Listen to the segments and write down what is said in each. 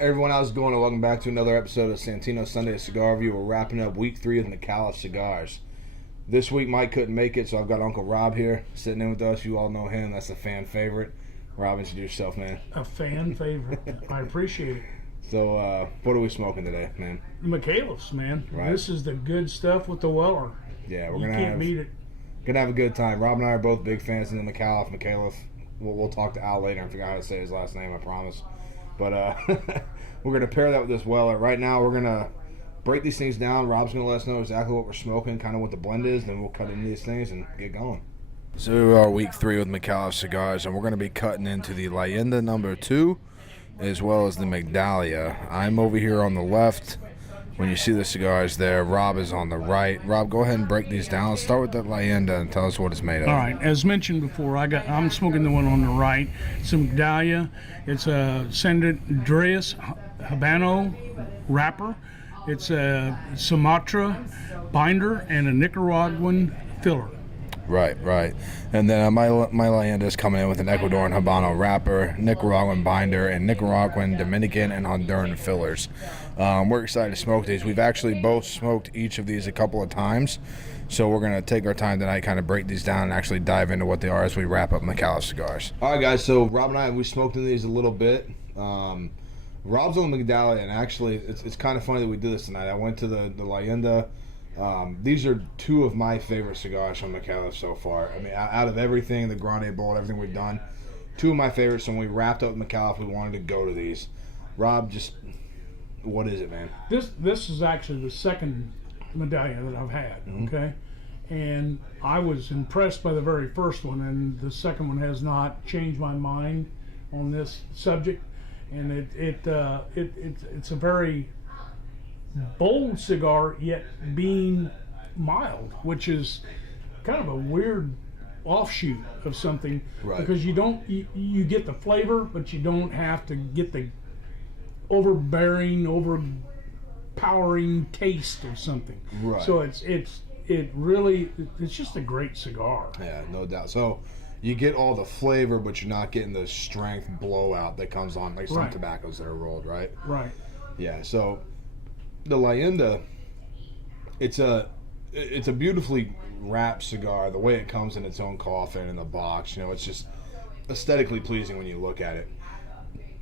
Everyone, how's it going? And welcome back to another episode of Santino Sunday Cigar Review. We're wrapping up week 3 of Micallef Cigars. This week, Mike couldn't make it, so I've got Uncle Rob here sitting in with us. You all know him. That's a fan favorite. Rob, introduce yourself, man. A fan favorite. I appreciate it. So, what are we smoking today, man? Micallef's, man. Right. This is the good stuff with the Weller. Yeah, You can't beat it. Gonna have a good time. Rob and I are both big fans of the Micallef. We'll talk to Al later and figure out how to say his last name, I promise. But we're going to pair that with this Weller. Right now, we're going to break these things down. Rob's going to let us know exactly what we're smoking, kind of what the blend is, then we'll cut into these things and get going. So we are week 3 with Micallef Cigars, and we're going to be cutting into the Leinda Number 2 as well as the Migdalia. I'm over here on the left. When you see the cigars there, Rob is on the right. Rob, go ahead and break these down. Let's start with that Leinda and tell us what it's made of. All right, as mentioned before, I'm smoking the one on the right. It's a Migdalia. It's a San Andreas Habano wrapper. It's a Sumatra binder and a Nicaraguan filler. Right. And then my Leinda is coming in with an Ecuadorian Habano wrapper, Nicaraguan binder, and Nicaraguan, Dominican, and Honduran fillers. We're excited to smoke these. We've actually both smoked each of these a couple of times, so we're going to take our time tonight, kind of break these down and actually dive into what they are as we wrap up Micallef Cigars. All right, guys, so Rob and I, we smoked in these a little bit. Rob's on the Migdalia, and actually it's kind of funny that we did this tonight. I went to the Leinda. These are 2 of my favorite cigars from Micallef so far. I mean, out of everything, the Grande Bold, everything we've done, 2 of my favorites. So when we wrapped up Micallef, we wanted to go to these. Rob, just what is it, man? This is actually the second Migdalia that I've had. Mm-hmm. Okay, and I was impressed by the very first one, and the second one has not changed my mind on this subject. And it's a very bold cigar, yet being mild, which is kind of a weird offshoot of something, right? Because you get the flavor, but you don't have to get the overbearing, overpowering taste of something. Right. So it's just a great cigar. Yeah, no doubt. So you get all the flavor, but you're not getting the strength blowout that comes on like some Right. tobaccos that are rolled, right? Right. Yeah. So the Leinda, it's a beautifully wrapped cigar. The way it comes in its own coffin in the box, it's just aesthetically pleasing when you look at it.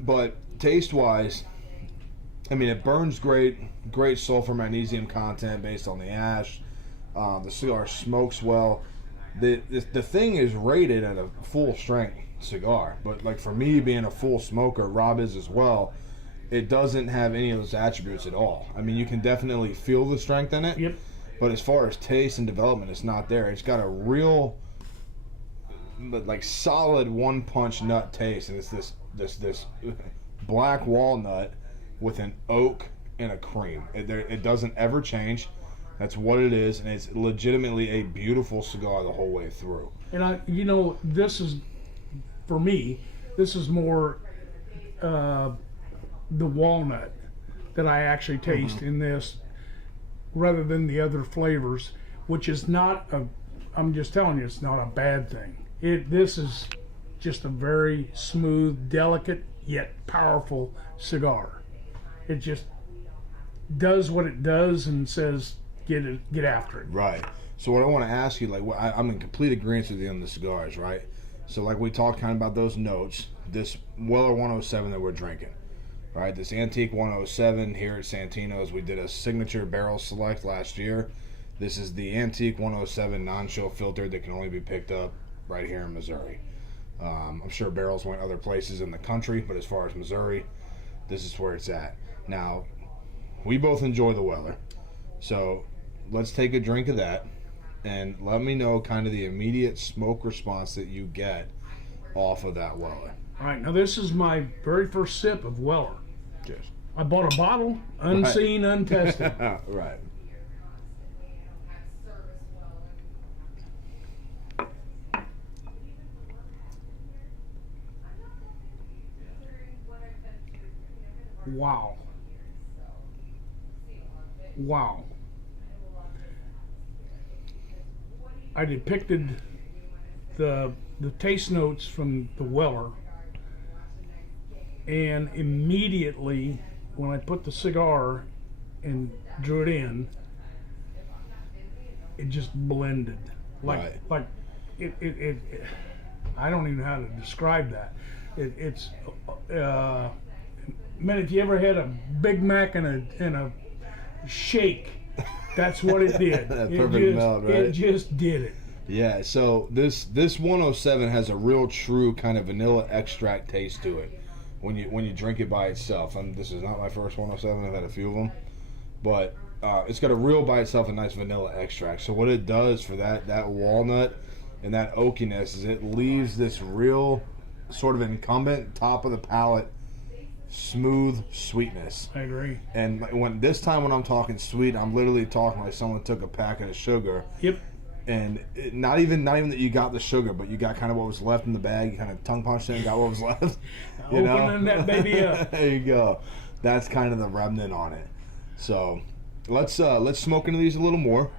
But taste-wise, I mean, it burns great sulfur magnesium content based on the ash. The cigar smokes well. The thing is rated at a full strength cigar, but like for me being a full smoker, Rob is as well. It doesn't have any of those attributes at all. I mean, you can definitely feel the strength in it. Yep. But as far as taste and development, it's not there. It's got a real, like, solid one-punch nut taste, and it's this black walnut with an oak and a cream. It doesn't ever change. That's what it is, and it's legitimately a beautiful cigar the whole way through. And this is, for me, this is more the walnut that I actually taste in this, rather than the other flavors, which is not I'm just telling you, it's not a bad thing. This is just a very smooth, delicate, yet powerful cigar. It just does what it does and says, get after it. Right. So what I want to ask you, I'm in complete agreement with you on the cigars, right? So like we talked kind of about those notes, this Weller 107 that we're drinking, right? This Antique 107 here at Santino's. We did a signature barrel select last year. This is the Antique 107 non-chill filter that can only be picked up right here in Missouri. I'm sure barrels went other places in the country, but as far as Missouri, this is where it's at. Now, we both enjoy the Weller, so let's take a drink of that and let me know kind of the immediate smoke response that you get off of that Weller. All right, now this is my very first sip of Weller. Cheers. I bought a bottle, unseen, untested. Right. Wow. I depicted the taste notes from the Weller, and immediately when I put the cigar and drew it in, it just blended. Like it I don't even know how to describe that. Man, if you ever had a Big Mac and a shake, that's what it did. That perfect meld, right? It just did it. Yeah, so this 107 has a real true kind of vanilla extract taste to it when you drink it by itself. And this is not my first 107, I've had a few of them. But it's got a real by itself a nice vanilla extract. So what it does for that walnut and that oakiness is it leaves this real sort of incumbent top of the palate smooth sweetness. I agree. And when I'm talking sweet, I'm literally talking like someone took a packet of sugar. Yep. And not even that you got the sugar, but you got kind of what was left in the bag. You kind of tongue punched it and got what was left. Opening that baby up. There you go. That's kind of the remnant on it. So let's smoke into these a little more.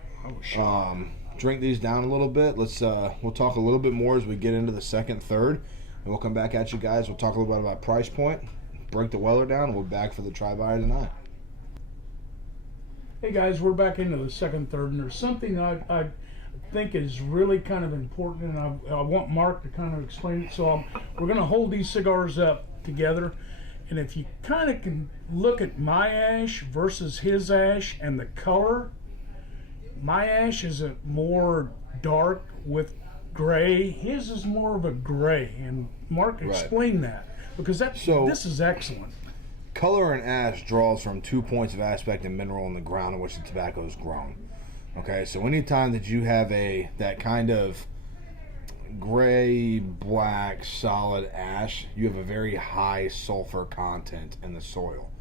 Drink these down a little bit. We'll talk a little bit more as we get into the second, third, and we'll come back at you guys. We'll talk a little bit about price point, break the Weller down, and we'll be back for the try buyer tonight. Hey guys, we're back into the second, third, and there's something I think is really kind of important, and I want Marc to kind of explain it. So we're going to hold these cigars up together, and if you kind of can look at my ash versus his ash and the color, my ash is a more dark with gray. His is more of a gray, and Marc explained that because this is excellent. Color and ash draws from 2 points of aspect and mineral in the ground in which the tobacco is grown. Okay, so anytime that you have that kind of gray, black, solid ash, you have a very high sulfur content in the soil.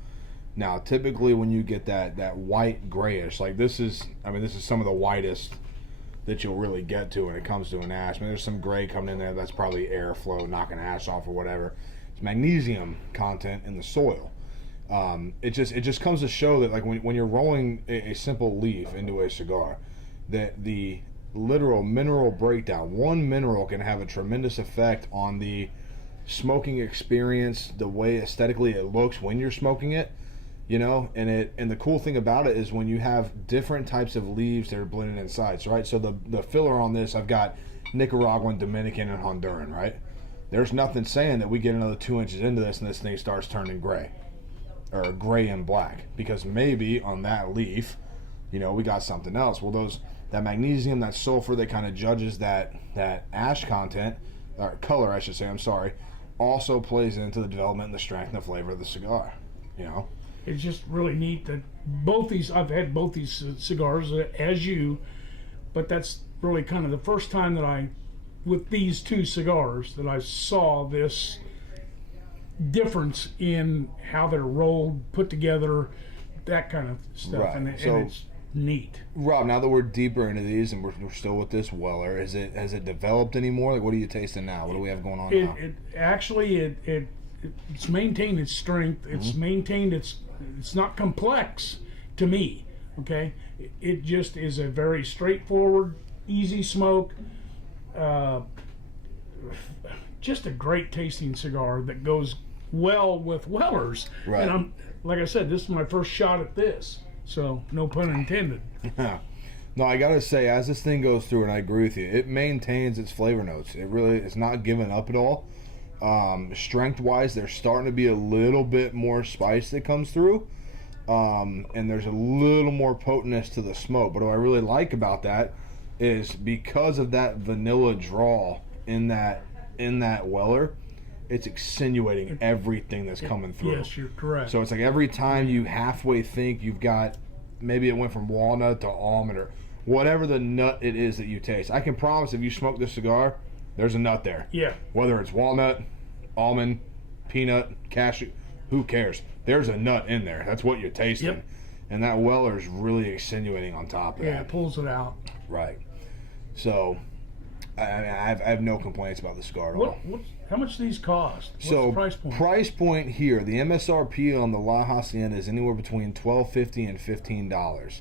Now, typically when you get that white grayish, like this is some of the whitest that you'll really get to when it comes to an ash. I mean, there's some gray coming in there that's probably airflow knocking ash off or whatever. It's magnesium content in the soil. It just comes to show that like when you're rolling a simple leaf into a cigar, that the literal mineral breakdown, one mineral can have a tremendous effect on the smoking experience, the way aesthetically it looks when you're smoking it, and the cool thing about it is when you have different types of leaves that are blended inside. So, right, so the filler on this, I've got Nicaraguan, Dominican, and Honduran, right? There's nothing saying that we get another 2 inches into this and this thing starts turning gray. Or gray and black, because maybe on that leaf, we got something else. Well, that magnesium, that sulfur that kind of judges that ash content, or color, I should say, I'm sorry, also plays into the development and the strength and the flavor of the cigar. It's just really neat that I've had both these cigars as you, but that's really kind of the first time that with these two cigars, that I saw this difference in how they're rolled, put together, that kind of stuff, right. and it's neat. Rob, now that we're deeper into these and we're still with this Weller, has it developed anymore? Like, what are you tasting now? What do we have going on now? It's maintained its strength. It's maintained it's not complex to me. Okay, it just is a very straightforward, easy smoke. Just a great tasting cigar that goes well with Wellers. Right. And like I said, this is my first shot at this, so no pun intended. No, I gotta say, as this thing goes through, and I agree with you, it maintains its flavor notes. It's not giving up at all. Strength-wise, there's starting to be a little bit more spice that comes through, and there's a little more potentness to the smoke. But what I really like about that is because of that vanilla draw in that Weller, it's accentuating everything that's coming through. Yes, you're correct. So it's like every time you halfway think you've got, maybe it went from walnut to almond or whatever the nut it is that you taste. I can promise if you smoke this cigar, there's a nut there. Yeah. Whether it's walnut, almond, peanut, cashew, who cares? There's a nut in there. That's what you're tasting. Yep. And that Weller's really accentuating on top of that. Yeah, it pulls it out. Right. So I have no complaints about the cigar at all. How much do these cost? What's So the price point? Price point here, the MSRP on the La Hacienda is anywhere between $12.50 and $15.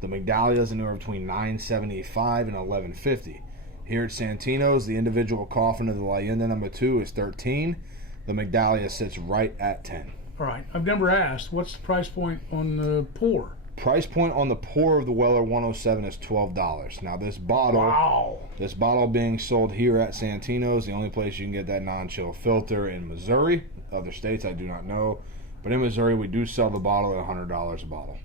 The Migdalia is anywhere between $9.75 and $11.50. Here at Santino's, the individual coffin of the Leinda Number 2 is $13. The Migdalia sits right at $10. All right, I've never asked. What's the price point on the pour? Price point on the pour of the Weller 107 is $12. Now this bottle being sold here at Santino is the only place you can get that non-chill filter in Missouri. Other states I do not know, but in Missouri we do sell the bottle at $100 a bottle.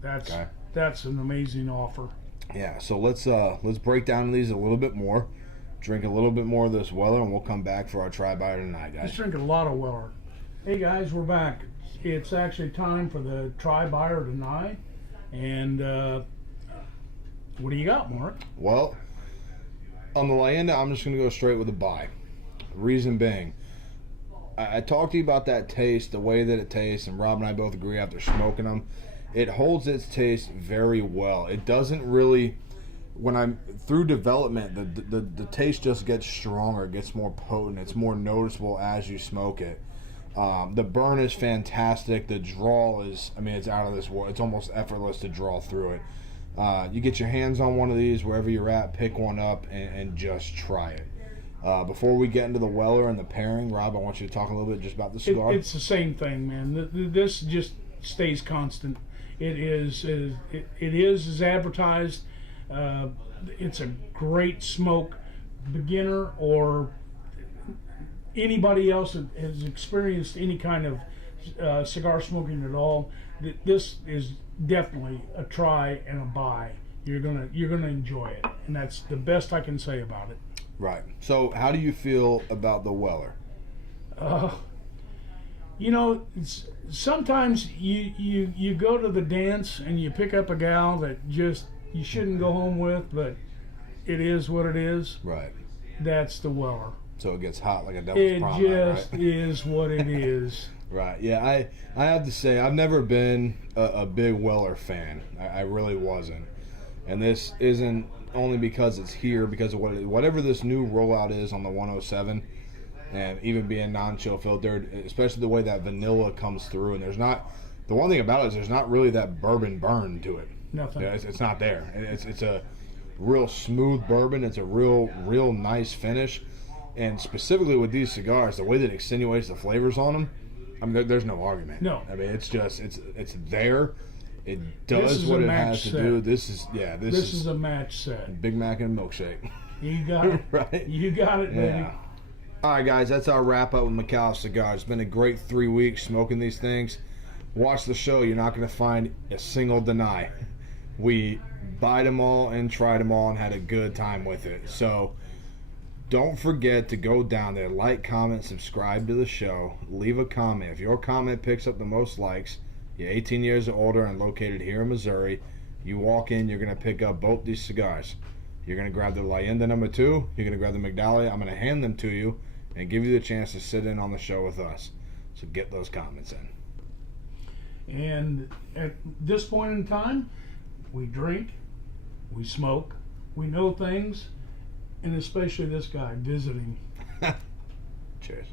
That's an amazing offer. Yeah, so let's break down these a little bit more, drink a little bit more of this Weller, and we'll come back for our try-by tonight, guys. Let's drink a lot of Weller. Hey guys, we're back. It's actually time for the try-by or deny. And what do you got, Mark? Well, on the Leinda, I'm just going to go straight with a buy. Reason being, I talked to you about that taste, the way that it tastes, and Rob and I both agree after smoking them, it holds its taste very well. It doesn't really, when I'm through development, the taste just gets stronger, it gets more potent, it's more noticeable as you smoke it. The burn is fantastic. The draw is, I mean, it's out of this world. It's almost effortless to draw through it. You get your hands on one of these wherever you're at, pick one up, and just try it. Before we get into the Weller and the pairing, Rob, I want you to talk a little bit just about the cigar. It's the same thing, man. This just stays constant. It is as advertised. It's a great smoke, beginner or anybody else that has experienced any kind of cigar smoking at all. This is definitely a try and a buy. You're gonna enjoy it, and that's the best I can say about it. Right. So, how do you feel about the Weller? You know, sometimes you go to the dance and you pick up a gal that just you shouldn't go home with, but it is what it is. Right. That's the Weller. So it gets hot like a devil's prom night, It just is what it is. Right. Yeah, I have to say, I've never been a big Weller fan. I really wasn't. And this isn't only because it's here, because of whatever this new rollout is on the 107, and even being non-chill filtered, especially the way that vanilla comes through. And the one thing about it is there's not really that bourbon burn to it. Nothing. Yeah, it's not there. It's a real smooth bourbon. It's a real nice finish. And specifically with these cigars, the way that it extenuates the flavors on them, I mean, there's no argument. No. I mean, it's just, it's there. It does what it has to do. This is a match set. Big Mac and a milkshake. You got it. Right? You got it, baby. Yeah. All right, guys, that's our wrap up with Micallef Cigars. It's been a great 3 weeks smoking these things. Watch the show. You're not going to find a single deny. We buyed them all and tried them all and had a good time with it. So don't forget to go down there, like, comment, subscribe to the show, leave a comment. If your comment picks up the most likes, you're 18 years or older and located here in Missouri, you walk in, you're going to pick up both these cigars. You're going to grab the Leinda Number 2, you're going to grab the Migdalia. I'm going to hand them to you and give you the chance to sit in on the show with us. So get those comments in. And at this point in time, we drink, we smoke, we know things, and especially this guy visiting. Cheers.